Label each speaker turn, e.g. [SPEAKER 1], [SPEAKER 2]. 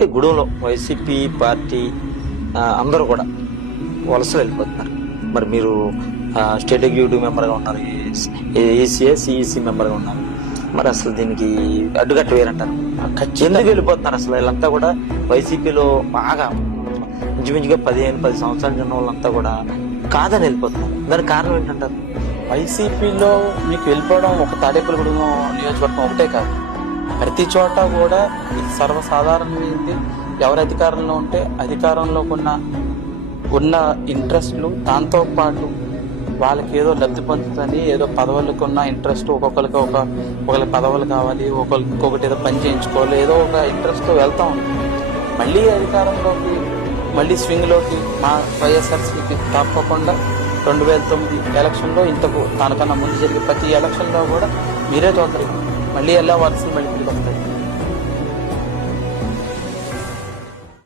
[SPEAKER 1] అంటే గూడెంలో YCP party అందరూ కూడా వలసలు వెళ్ళిపోతున్నారు. మరి మీరు స్టేట్ ఎగ్జిక్యూటివ్ మెంబర్గా ఉన్నారు ఈసీఏ సిఈసీ మెంబర్గా ఉన్నారు. మరి అసలు దీనికి అడ్డుకట్ట వేరంటారు. ఖచ్చితంగా వెళ్ళిపోతున్నారు అసలు? వీళ్ళంతా కూడా వైసీపీలో బాగా ఇంచుమించుగా పదిహేను పది సంవత్సరాల చిన్న వాళ్ళంతా కూడా కాదని వెళ్ళిపోతున్నారు. దానికి కారణం ఏంటంటారు?
[SPEAKER 2] వైసీపీలో మీకు వెళ్ళిపోవడం ఒక తాడేపల్లిగూడెం నియోజకవర్గం ఒకటే కాదు. ప్రతి చోట కూడా ఇది సర్వసాధారణమైంది. ఎవరు అధికారంలో ఉంటే అధికారంలో ఉన్న ఉన్న ఇంట్రెస్ట్లు దాంతో పాటు వాళ్ళకి ఏదో లబ్ధి పొందుతుంది ఏదో పదవులకు ఉన్న ఇంట్రెస్ట్ ఒక్కొక్కరికి ఒక ఒకరికి పదవులు కావాలి ఒకరికి ఇంకొకటి ఏదో పని చేయించుకోవాలి ఏదో ఒక ఇంట్రెస్ట్తో వెళ్తూ ఉంటుంది మళ్ళీ అధికారంలోకి మళ్ళీ స్వింగ్లోకి మా వైఎస్ఆర్సీకి తప్పకుండా రెండు వేల తొమ్మిది ఎలక్షన్లో ఇంతకు దానికన్నా ముందు జరిగే ప్రతి ఎలక్షన్లో కూడా మీరే చూస్తారు మళ్ళీ ఎలా వరుసలు మళ్ళీ తిరిగి వస్తాయి